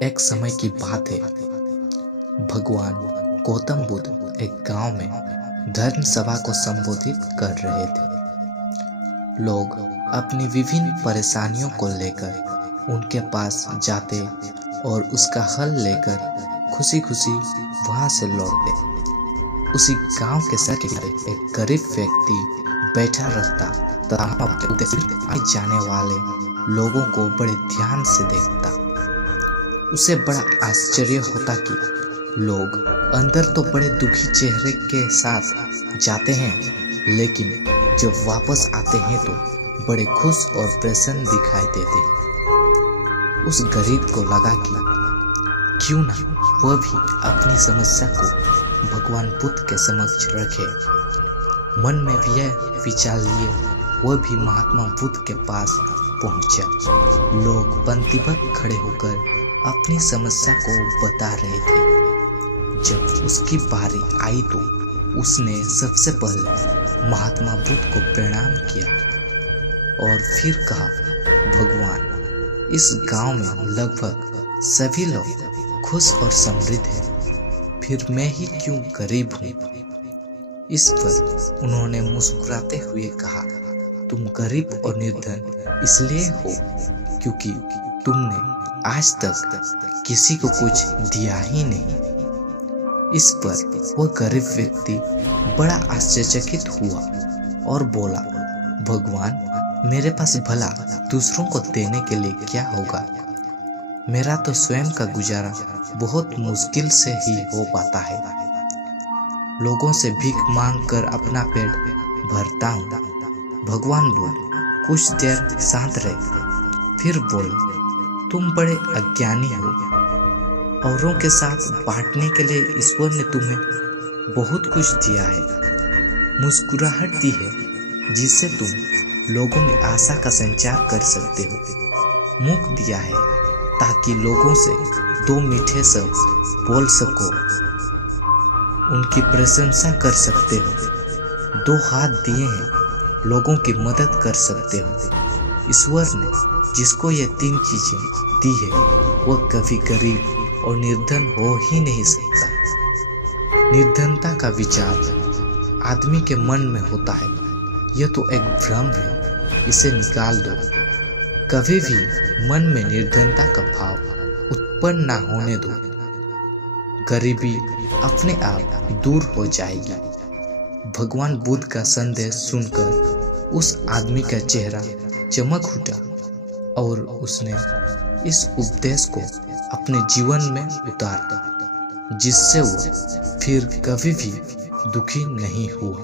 एक समय की बात है। भगवान गौतम बुद्ध एक गांव में धर्म सभा को संबोधित कर रहे थे। लोग अपनी विभिन्न परेशानियों को लेकर उनके पास जाते और उसका हल लेकर खुशी खुशी वहां से लौटते। उसी गांव के सड़क किनारे एक गरीब व्यक्ति बैठा रहता तथा अपने उद्देश्य आने जाने वाले लोगों को बड़े ध्यान से देखता। उसे बड़ा आश्चर्य होता कि लोग अंदर तो बड़े दुखी चेहरे के साथ जाते हैं, लेकिन जब वापस आते हैं तो बड़े खुश और प्रसन्न दिखाई देते हैं। उस गरीब को लगा कि क्यों ना वह भी अपनी समस्या को भगवान बुद्ध के समक्ष रखे। मन में भी यह विचार लिए वह भी महात्मा बुद्ध के पास पहुंचा। लोग पंक्तिबद्ध खड़े होकर अपनी समस्या को बता रहे थे। जब उसकी बारी आई तो उसने सबसे पहले महात्मा बुद्ध को प्रणाम किया और फिर कहा, भगवान, इस गांव में लगभग सभी लोग खुश और समृद्ध हैं, फिर मैं ही क्यों गरीब हूँ। इस पर उन्होंने मुस्कुराते हुए कहा, तुम गरीब और निर्धन इसलिए हो क्योंकि तुमने आज तक किसी को कुछ दिया ही नहीं। इस पर वह गरीब व्यक्ति बड़ा आश्चर्यचकित हुआ और बोला, भगवान, मेरे पास भला दूसरों को देने के लिए क्या होगा। मेरा तो स्वयं का गुजारा बहुत मुश्किल से ही हो पाता है। लोगों से भीख मांग कर अपना पेट भरता हूँ। भगवान बुद्ध कुछ देर शांत रहे, फिर बोले, तुम बड़े अज्ञानी हो। औरों के साथ बांटने के लिए ईश्वर ने तुम्हें बहुत कुछ दिया है, मुस्कुराहट दी है जिससे तुम लोगों में आशा का संचार कर सकते हो, मुख दिया है ताकि लोगों से दो मीठे शब्द बोल सको, उनकी प्रशंसा कर सकते हो। दो हाथ दिए हैं, लोगों की मदद कर सकते हो। ईश्वर ने जिसको ये तीन चीजें दी है वह कभी गरीब और निर्धन हो ही नहीं सकता। निर्धनता का विचार आदमी के मन में होता है, यह तो एक भ्रम है, इसे निकाल दो। कभी भी मन में निर्धनता का भाव उत्पन्न ना होने दो, गरीबी अपने आप दूर हो जाएगी। भगवान बुद्ध का संदेश सुनकर उस आदमी का चेहरा चमक उठा और उसने इस उपदेश को अपने जीवन में उतारा, जिससे वो फिर कभी भी दुखी नहीं हुआ।